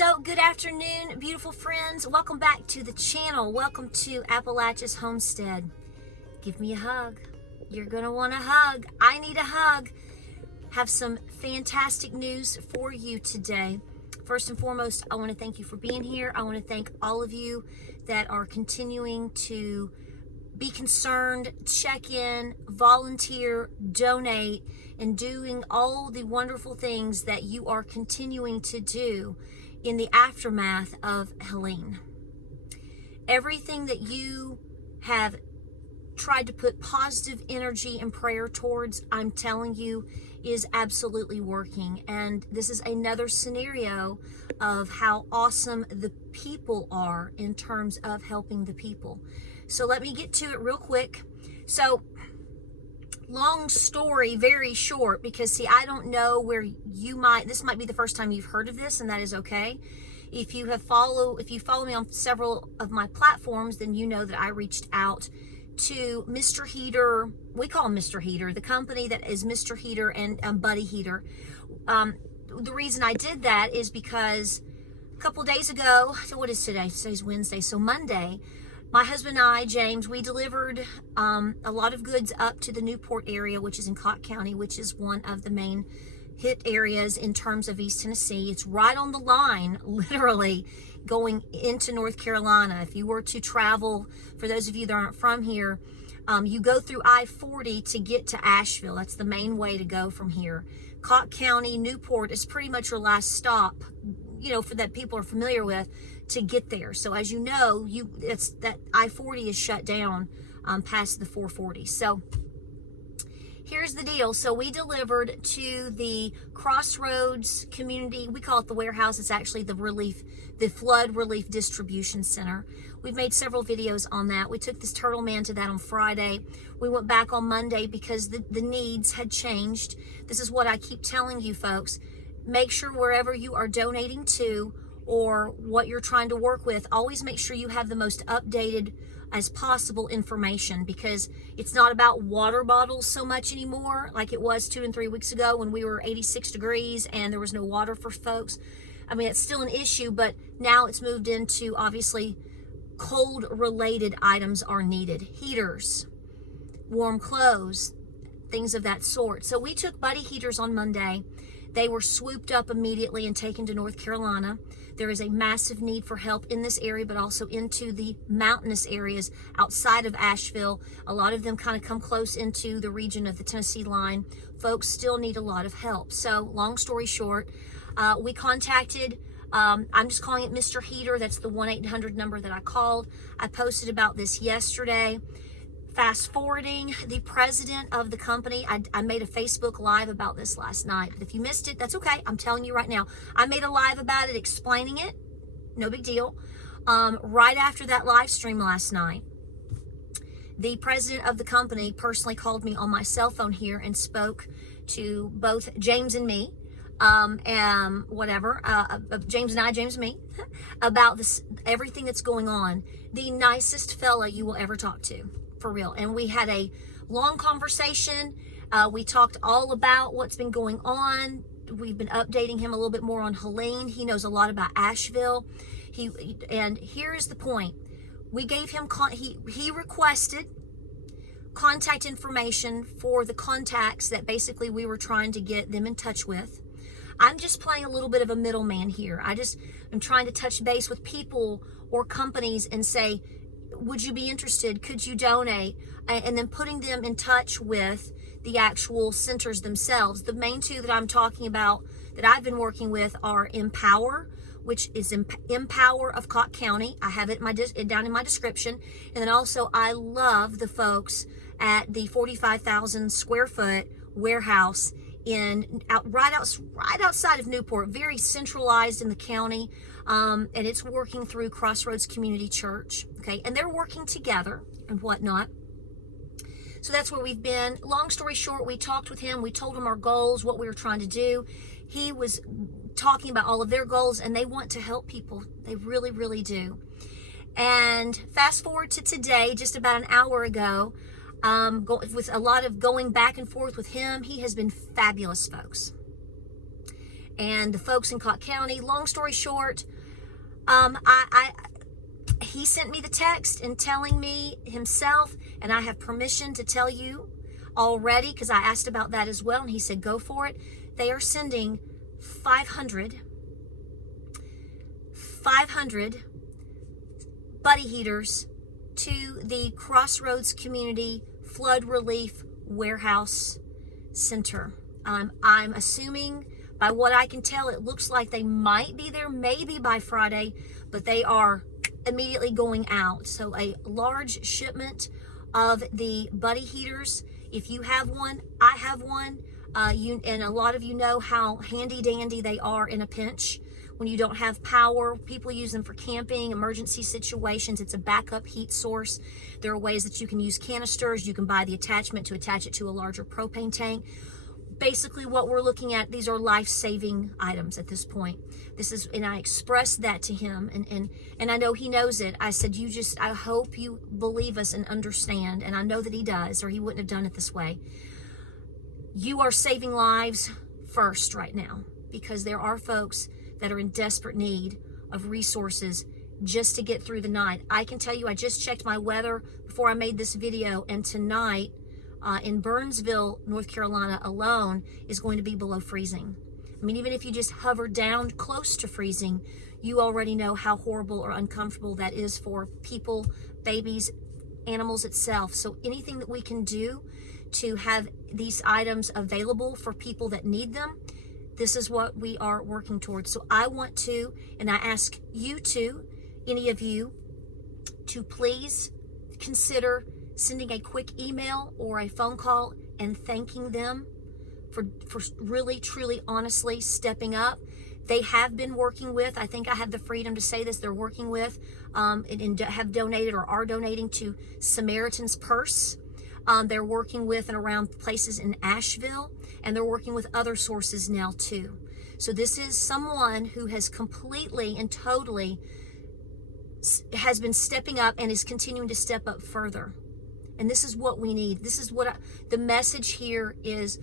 So good afternoon, beautiful friends. Welcome back to the channel. Welcome to Appalachia's Homestead. Give me a hug. You're gonna want a hug. I need a hug. Have some fantastic news for you today. First and foremost, I want to thank you for being here. I want to thank all of you that are continuing to be concerned, check in, volunteer, donate, and doing all the wonderful things that you are continuing to do in the aftermath of Helene. Everything that you have tried to put positive energy and prayer towards, I'm telling you, is absolutely working. And this is another scenario of how awesome the people are in terms of helping the people. So let me get to it real quick. So long story, very short, because see, I don't know where this might be the first time you've heard of this, and that is okay. If you follow me on several of my platforms, then you know that I reached out to Mr. Heater. We call him Mr. Heater, the company that is Mr. Heater and Buddy Heater. The reason I did that is because a couple days ago, so what is today? Today's Wednesday, so Monday, my husband and I, James, we delivered a lot of goods up to the Newport area, which is in Cott County, which is one of the main hit areas in terms of East Tennessee. It's right on the line, literally, going into North Carolina. If you were to travel, for those of you that aren't from here, you go through I-40 to get to Asheville. That's the main way to go from here. Cott County, Newport is pretty much your last stop, for that people are familiar with, to get there. So as you know, that I-40 is shut down past the 440. So here's the deal. So we delivered to the Crossroads community. We call it the warehouse. It's actually the flood relief distribution center. We've made several videos on that. We took this turtle man to that on Friday. We went back on Monday because the needs had changed. This is what I keep telling you folks. Make sure wherever you are donating to or what you're trying to work with, always make sure you have the most updated as possible information, because it's not about water bottles so much anymore like it was 2 and 3 weeks ago when we were 86 degrees and there was no water for folks. I mean, it's still an issue, but now it's moved into, obviously, cold related items are needed. Heaters, warm clothes, things of that sort. So we took Buddy Heaters on Monday. They were swooped up immediately and taken to North Carolina. There is a massive need for help in this area, but also into the mountainous areas outside of Asheville. A lot of them kind of come close into the region of the Tennessee line. Folks still need a lot of help. So long story short, we contacted, I'm just calling it Mr. Heater. That's the 1-800 number that I called. I posted about this yesterday. Fast forwarding, the president of the company, I made a Facebook Live about this last night. But if you missed it, that's okay. I'm telling you right now. I made a live about it, explaining it. No big deal. Right after that live stream last night, the president of the company personally called me on my cell phone here and spoke to both James and me, James and me, about this, everything that's going on. The nicest fella you will ever talk to. For real. And we had a long conversation. We talked all about what's been going on. We've been updating him a little bit more on Helene. He knows a lot about Asheville. And here is the point. We gave him, he requested contact information for the contacts that basically we were trying to get them in touch with. I'm just playing a little bit of a middleman here. I'm trying to touch base with people or companies and say, would you be interested? Could you donate? And then putting them in touch with the actual centers themselves. The main two that I'm talking about that I've been working with are Empower, which is Empower of Cott County. I have it down in my description. And then also I love the folks at the 45,000 square foot warehouse right outside of Newport, very centralized in the county. And it's working through Crossroads Community Church, okay? And they're working together and whatnot. So that's where we've been. Long story short, we talked with him. We told him our goals, what we were trying to do. He was talking about all of their goals, and they want to help people. They really, really do. And fast forward to today, just about an hour ago, with a lot of going back and forth with him. He has been fabulous, folks. and the folks in Cott County. Long story short, he sent me the text and telling me himself, and I have permission to tell you already because I asked about that as well, and he said go for it. They are sending 500 buddy heaters to the Crossroads Community Flood Relief Warehouse Center. I'm assuming, by what I can tell, it looks like they might be there maybe by Friday, but they are immediately going out. So a large shipment of the buddy heaters. If you have one, I have one. And a lot of you know how handy dandy they are in a pinch. When you don't have power, people use them for camping, emergency situations. It's a backup heat source. There are ways that you can use canisters. You can buy the attachment to attach it to a larger propane tank. Basically what we're looking at, these are life-saving items at this point. This is, and I expressed that to him, and I know he knows it. I said, I hope you believe us and understand, and I know that he does, or he wouldn't have done it this way. You are saving lives first right now, because there are folks that are in desperate need of resources just to get through the night. I can tell you, I just checked my weather before I made this video, and tonight in Burnsville, North Carolina alone is going to be below freezing. I mean, even if you just hover down close to freezing, you already know how horrible or uncomfortable that is for people, babies, animals itself. So anything that we can do to have these items available for people that need them, this is what we are working towards. So I want to, and I ask you to, any of you, to please consider sending a quick email or a phone call and thanking them for really, truly, honestly stepping up. They have been working with, I think I have the freedom to say this, they're working with and have donated or are donating to Samaritan's Purse. They're working with and around places in Asheville, and they're working with other sources now too. So this is someone who has completely and totally has been stepping up and is continuing to step up further. And this is what we need. This is what the message here is.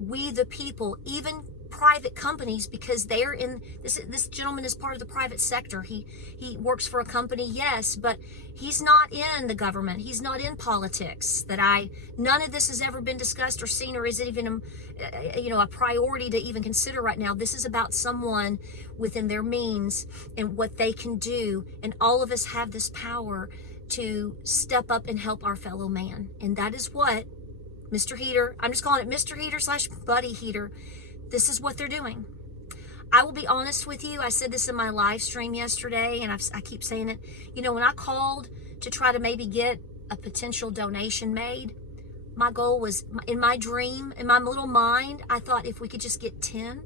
We the people, even private companies, because they're in this gentleman is part of the private sector. He works for a company, yes, but he's not in the government. He's not in politics. None of this has ever been discussed or seen, or is it even a priority to even consider right now. This is about someone within their means and what they can do, and all of us have this power to step up and help our fellow man. And that is what Mr. Heater, I'm just calling it Mr. Heater / Buddy Heater, this is what they're doing. I will be honest with you. I said this in my live stream yesterday, and I keep saying it. When I called to try to maybe get a potential donation made, my goal was, in my dream, in my little mind, I thought if we could just get 10.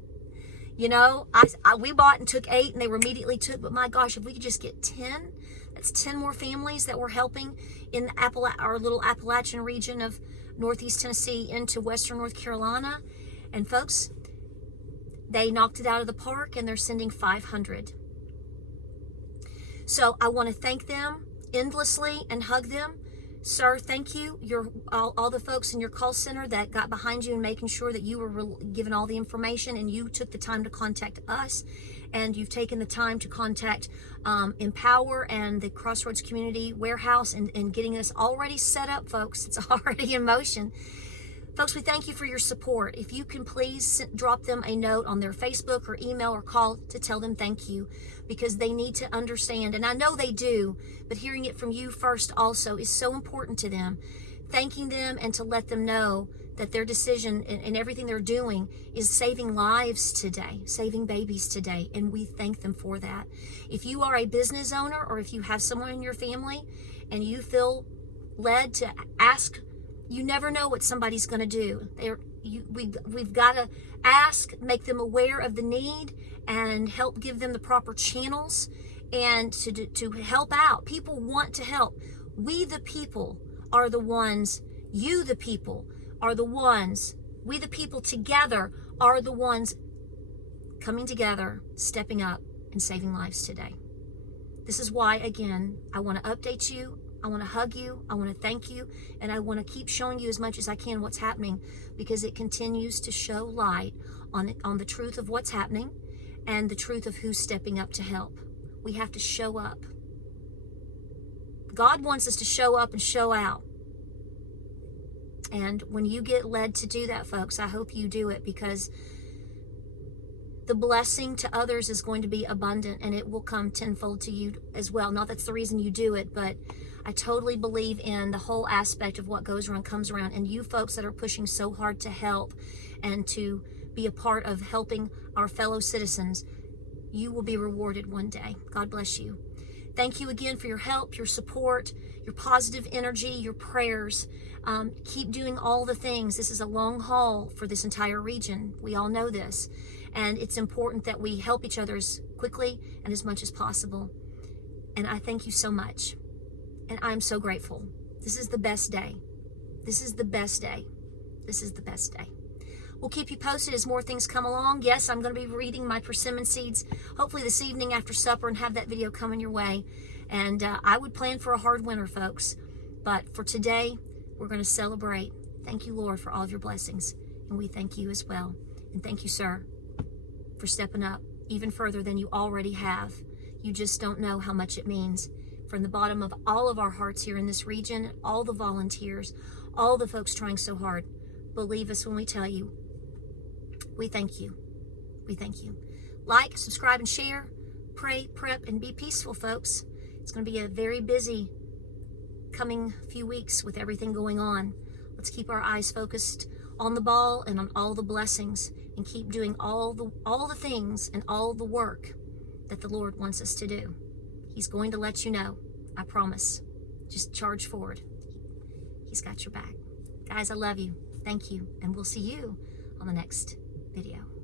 We bought and took 8, and they were immediately took, but my gosh, if we could just get 10, that's 10 more families that we're helping in our little Appalachian region of Northeast Tennessee into Western North Carolina. And folks, they knocked it out of the park, and they're sending 500. So I want to thank them endlessly and hug them. Sir, thank you. All the folks in your call center that got behind you and making sure that you were given all the information, and you took the time to contact us, and you've taken the time to contact Empower and the Crossroads Community Warehouse and getting us already set up, folks. It's already in motion. Folks, we thank you for your support. If you can please drop them a note on their Facebook or email or call to tell them thank you, because they need to understand, and I know they do, but hearing it from you first also is so important to them. Thanking them and to let them know that their decision and everything they're doing is saving lives today, saving babies today, and we thank them for that. If you are a business owner, or if you have someone in your family and you feel led to ask, you never know what somebody's going to do. We've got to ask, make them aware of the need, and help give them the proper channels and to help out. People want to help. We the people are the ones, you the people are the ones, we the people together are the ones coming together, stepping up, and saving lives today. This is why, again, I want to update you. I want to hug you. I want to thank you. And I want to keep showing you as much as I can what's happening, because it continues to show light on the truth of what's happening and the truth of who's stepping up to help. We have to show up. God wants us to show up and show out. And when you get led to do that, folks, I hope you do it, because the blessing to others is going to be abundant, and it will come tenfold to you as well. Not that's the reason you do it, but I totally believe in the whole aspect of what goes around comes around. And you folks that are pushing so hard to help and to be a part of helping our fellow citizens, you will be rewarded one day. God bless you. Thank you again for your help, your support, your positive energy, your prayers. Keep doing all the things. This is a long haul for this entire region. We all know this. And it's important that we help each other as quickly and as much as possible. And I thank you so much. And I'm so grateful. This is the best day. This is the best day. This is the best day. We'll keep you posted as more things come along. Yes, I'm going to be reading my persimmon seeds hopefully this evening after supper and have that video coming your way. And I would plan for a hard winter, folks. But for today, we're going to celebrate. Thank you, Lord, for all of your blessings. And we thank you as well. And thank you, sir, for stepping up even further than you already have. You just don't know how much it means. From the bottom of all of our hearts here in this region, all the volunteers, all the folks trying so hard, believe us when we tell you, we thank you. We thank you. Like, subscribe, and share. Pray, prep, and be peaceful, folks. It's going to be a very busy coming few weeks with everything going on. Let's keep our eyes focused on the ball and on all the blessings, and keep doing all the things and all the work that the Lord wants us to do. He's going to let you know. I promise. Just charge forward. He's got your back. Guys, I love you. Thank you. And we'll see you on the next video.